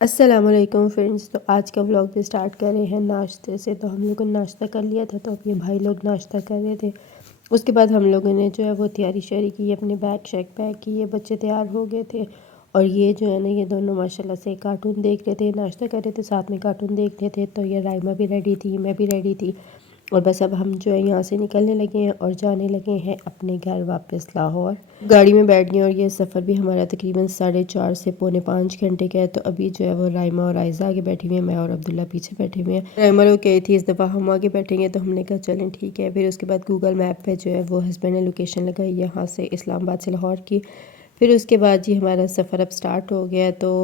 अस्सलामुअलैकुम फ्रेंड्स। तो आज का व्लॉग भी स्टार्ट कर रहे हैं नाश्ते से। तो हम लोगों ने नाश्ता कर लिया था, तो अब ये भाई लोग नाश्ता कर रहे थे। उसके बाद हम लोगों ने जो है वो तैयारी शेरी की, अपने बैग शैग पैक किए, बच्चे तैयार हो गए थे। और ये जो है ना, ये दोनों माशाल्लाह से कार्टून देख रहे थे, नाश्ता कर रहे थे, साथ में कार्टून देख रहे थे। तो ये राइमा भी रेडी थी, मैं भी रेडी थी। और बस अब हम जो है यहाँ से निकलने लगे हैं और जाने लगे हैं अपने घर वापस लाहौर। गाड़ी में बैठ गए और ये सफ़र भी हमारा तकरीबन 4.5 से पौने 5 घंटे का है। तो अभी जो है वो राइमा और आयज़ा आगे बैठी हुई हैं, मैं और अब्दुल्ला पीछे बैठे हुए हैं। राइमा लोग कही थी इस दफ़ा हम आगे बैठेंगे, तो हमने कहा चलें ठीक है। फिर उसके बाद गूगल मैप पे जो है वो हस्बैंड ने लोकेशन लगाई यहाँ से इस्लामाबाद से लाहौर की। फिर उसके बाद जी हमारा सफ़र अब स्टार्ट हो गया। तो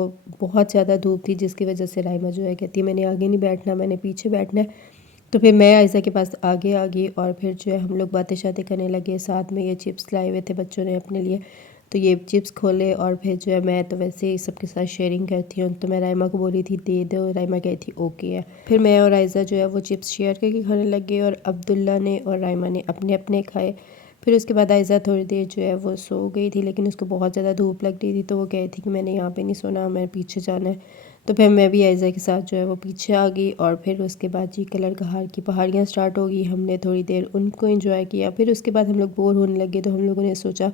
बहुत ज़्यादा धूप थी, जिसकी वजह से राइमा जो है कहती है मैंने आगे नहीं बैठना, मैंने पीछे बैठना है। तो फिर मैं आयशा के पास आगे आ गई और फिर जो है हम लोग बातें शातें करने लगे। साथ में ये चिप्स लाए हुए थे बच्चों ने अपने लिए, तो ये चिप्स खोले। और फिर जो है मैं तो वैसे ही सबके साथ शेयरिंग करती हूँ, तो मैं राइमा को बोली थी दे दो, राइमा कही थी ओके है। फिर मैं और आयशा जो है वो चिप्स शेयर करके खाने लग गए और अब्दुल्ला ने और राइमा ने अपने अपने खाए। फिर उसके बाद आयशा थोड़ी देर जो है वो सो गई थी, लेकिन उसको बहुत ज़्यादा धूप लग रही थी, तो वो कही थी कि मैंने यहाँ पे नहीं सोना, मैं पीछे जाना है। तो फिर मैं भी आयज़ा के साथ जो है वो पीछे आ गई। और फिर उसके बाद जी कलर कहार की पहाड़ियाँ स्टार्ट हो गई, हमने थोड़ी देर उनको एंजॉय किया। फिर उसके बाद हम लोग बोर होने लगे, तो हम लोगों ने सोचा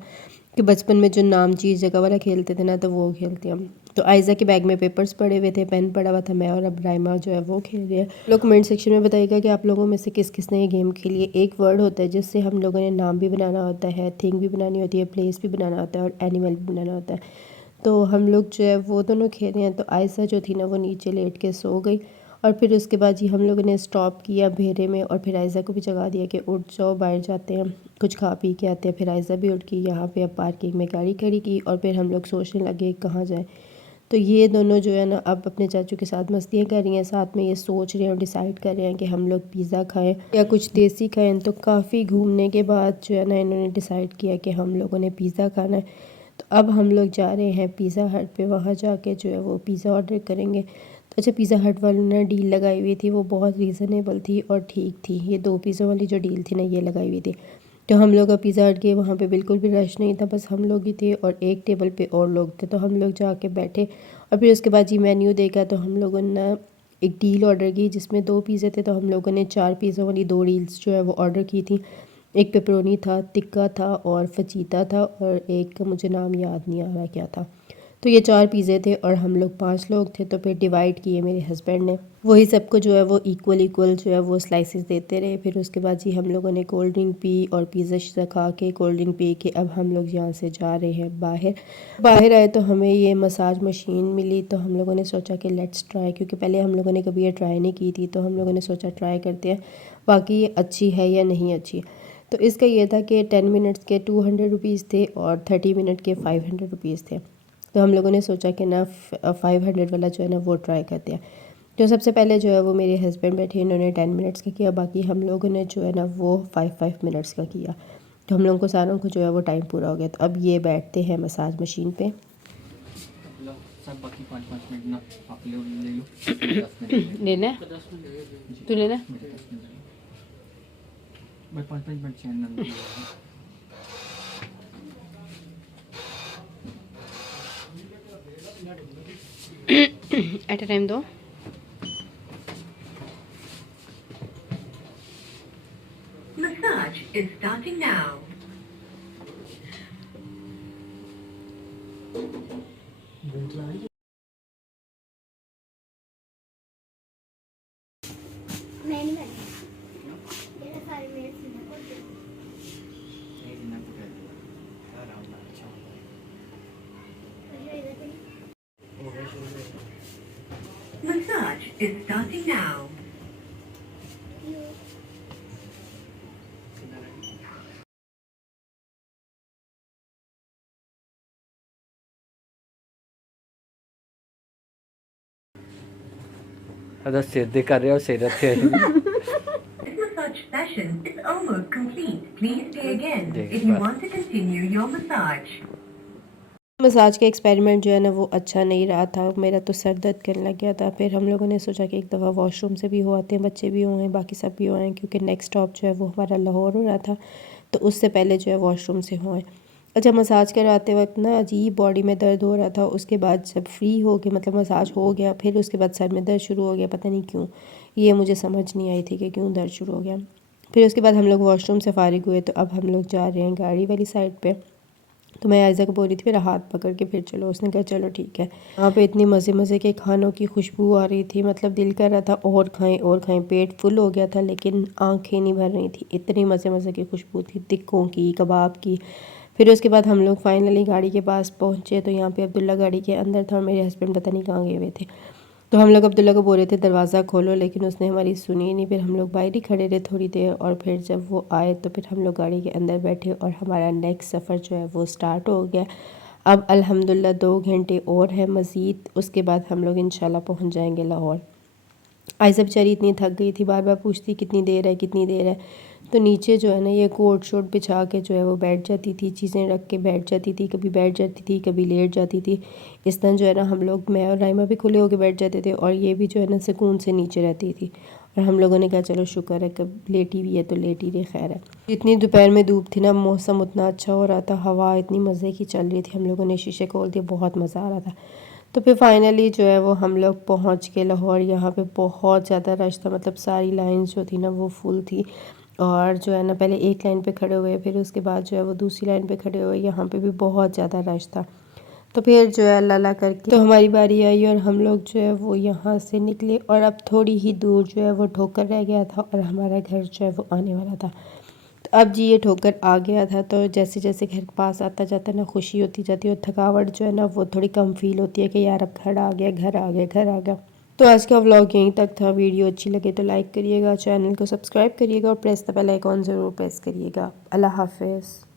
कि बचपन में जो नाम चीज़ जगह वाला खेलते थे ना, तो वो खेलते हम। तो आयज़ा के बैग में पेपर्स पड़े हुए थे, पेन पड़ा हुआ था, मैं और अब राइमा जो है वो खेल रहे हैं। लोग कमेंट सेक्शन में बताइएगा कि आप लोगों में से किस किस ने ये गेम खेली है। एक वर्ड होता है जिससे हम लोगों ने नाम भी बनाना होता है, थिंग भी बनानी होती है, प्लेस भी बनाना होता है और एनिमल भी बनाना होता है। तो हम लोग जो है वो दोनों खेल रहे हैं। तो आयशा जो थी ना वो नीचे लेट के सो गई। और फिर उसके बाद जी हम लोगों ने स्टॉप किया भेरे में, और फिर आयशा को भी जगा दिया कि उठ जाओ बाहर जाते हैं, कुछ खा पी के आते हैं। फिर आयशा भी उठ गई, यहाँ पे अब पार्किंग में गाड़ी खड़ी की और फिर हम लोग सोचने लगे कहाँ जाएँ। तो ये दोनों जो है ना अब अपने चाचू के साथ मस्तियाँ कर रही हैं, साथ में ये सोच रहे हैं और डिसाइड कर रहे हैं कि हम लोग पिज़्ज़ा खाएं या कुछ देसी खाएं। तो काफ़ी घूमने के बाद जो है ना इन्होंने डिसाइड किया कि हम लोगों ने पिज़्ज़ा खाना है। तो अब हम लोग जा रहे हैं पिज़्ज़ा हट पे, वहाँ जाके जो है वो पिज़्ज़ा ऑर्डर करेंगे। तो अच्छा, पिज़्ज़ा हट वालों ने डील लगाई हुई थी, वो बहुत रीज़नेबल थी और ठीक थी। ये 2 पिज़्ज़ा वाली जो डील थी ना ये लगाई हुई थी। तो हम लोग अब पिज़्ज़ा हट गए, वहाँ पे बिल्कुल भी रश नहीं था, बस हम लोग ही थे और एक टेबल पे और लोग थे। तो हम लोग जाके बैठे और फिर उसके बाद जी मेन्यू देखा, तो हम लोगों ने एक डील ऑर्डर की जिसमें 2 पिज़्ज़े थे। तो हम लोगों ने 4 पिज़्ज़ा वाली 2 डील्स जो है वो ऑर्डर की थी। एक पेपरोनी था, तिक्का था और फचीता था, और एक का मुझे नाम याद नहीं आ रहा क्या था। तो ये 4 पिज़्ज़े थे और हम लोग 5 लोग थे। तो फिर डिवाइड किए मेरे हस्बैंड ने, वही सबको जो है वो इक्वल इक्वल जो है वो स्लाइसेस देते रहे। फिर उसके बाद जी हम लोगों ने कोल्ड ड्रिंक पी और पिज़्ज़ा शिज़्ज़ा खा के कोल्ड ड्रिंक पी के अब हम लोग यहाँ से जा रहे हैं बाहर। बाहर आए तो हमें ये मसाज मशीन मिली, तो हम लोगों ने सोचा कि लेट्स ट्राई, क्योंकि पहले हम लोगों ने कभी ये ट्राई नहीं की थी। तो हम लोगों ने सोचा ट्राई करते हैं बाकी ये अच्छी है या नहीं अच्छी। तो इसका ये था कि 10 मिनट्स के 200 रुपीज़ थे और 30 मिनट के 500 रुपीज़ थे। तो हम लोगों ने सोचा कि ना 500 वाला जो है ना वो ट्राई करते हैं। तो सबसे पहले जो है वो मेरे हस्बैंड बैठे, इन्होंने 10 मिनट्स का किया, बाकी हम लोगों ने जो है ना वो 5 मिनट्स का किया। तो हम लोगों को सारों को जो है वो टाइम पूरा हो गया। तो अब ये बैठते हैं मसाज मशीन पे। बाकी 5-5 मिनट ना आप ले लो। 10 मिनट लेना तू लेना। भाई 5-5 minute channel at a time दो। Massage is starting now. Massage is starting now. अगर सिर दे कर रहे हो सिर रखे This massage session is almost complete. Please stay again if you want to continue your massage. Massage का एक्सपेरिमेंट जो है ना वो अच्छा नहीं रहा था, मेरा तो सर दर्द करने लग गया था। फिर हम लोगों ने सोचा कि एक दफ़ा वॉशरूम से भी हो आते हैं, बच्चे भी हुए हैं, बाकी सब भी हुए हैं, क्योंकि नेक्स्ट स्टॉप जो है वो हमारा लाहौर हो रहा था। तो उससे पहले जो है वॉशरूम से हुए। अच्छा, मसाज कराते वक्त ना अजीब बॉडी में दर्द हो रहा था। उसके बाद जब फ्री हो गए, मतलब मसाज हो गया, फिर उसके बाद सर में दर्द शुरू हो गया, पता नहीं क्यों, ये मुझे समझ नहीं आई थी कि क्यों दर्द शुरू हो गया। फिर उसके बाद हम लोग वॉशरूम से फारिग हुए तो अब हम लोग जा रहे हैं गाड़ी वाली साइड पे। तो मैं आयज़ा को बोल रही थी मेरा हाथ पकड़ के फिर चलो, उसने कहा चलो ठीक है। वहाँ पे इतनी मज़े मज़े के खानों की खुशबू आ रही थी, मतलब दिल कर रहा था और खाएं और खाएं। पेट फुल हो गया था लेकिन आंखें नहीं भर रही थी, इतनी मज़े मज़े की खुशबू थी, टिक्कों की, कबाब की। फिर उसके बाद हम लोग फाइनली गाड़ी के पास पहुँचे तो यहाँ पे अब्दुल्ला गाड़ी के अंदर था और मेरे हस्बैंड पता नहीं कहाँ गए हुए थे। तो हम लोग अब्दुल्ला को बोल रहे थे दरवाज़ा खोलो, लेकिन उसने हमारी सुनी नहीं। फिर हम लोग बाहर ही खड़े रहे थोड़ी देर और फिर जब वो आए तो फिर हम लोग गाड़ी के अंदर बैठे और हमारा नेक्स्ट सफ़र जो है वो स्टार्ट हो गया। अब अल्हम्दुलिल्लाह 2 घंटे और है मज़ीद, उसके बाद हम लोग इंशाल्लाह पहुँच जाएंगे लाहौर। आयशा बेचारी इतनी थक गई थी, बार बार पूछती कितनी देर है कितनी देर है। तो नीचे जो है ना ये कोट शोट बिछा के जो है वो बैठ जाती थी, चीज़ें रख के बैठ जाती थी, कभी बैठ जाती थी कभी लेट जाती थी। इस तरह जो है ना हम लोग, मैं और राइमा भी खुले होके बैठ जाते थे और ये भी जो है ना सुकून से नीचे रहती थी। और हम लोगों ने कहा चलो शुक्र है कब लेटी हुई है तो लेटी रही, खैर है। इतनी दोपहर में धूप थी ना, मौसम उतना अच्छा हो रहा था, हवा इतनी मज़े की चल रही थी, हम लोगों ने शीशे खोल दिए, बहुत मज़ा आ रहा था। तो फिर फाइनली जो है वो हम लोग पहुंच के लाहौर। यहाँ पे बहुत ज़्यादा रश था, मतलब सारी लाइंस जो थी ना वो फुल थी। और जो है ना पहले एक लाइन पे खड़े हुए, फिर उसके बाद जो है वो दूसरी लाइन पे खड़े हुए, यहाँ पे भी बहुत ज़्यादा रश था। तो फिर जो है अल्लाह अल्लाह करके तो हमारी बारी आई और हम लोग जो है वो यहाँ से निकले और अब थोड़ी ही दूर जो है वो ठोकर रह गया था और हमारा घर जो है वो आने वाला था। तो अब जी ये ठोकर आ गया था, तो जैसे जैसे घर के पास आता जाता ना खुशी होती जाती है और थकावट जो है ना वो थोड़ी कम फील होती है कि यार अब घर आ गया घर आ गया घर आ गया। तो आज का व्लॉग यहीं तक था। वीडियो अच्छी लगे तो लाइक करिएगा, चैनल को सब्सक्राइब करिएगा और प्रेस द बेल आइकॉन ज़रूर प्रेस करिएगा। अल्लाह हाफिज़।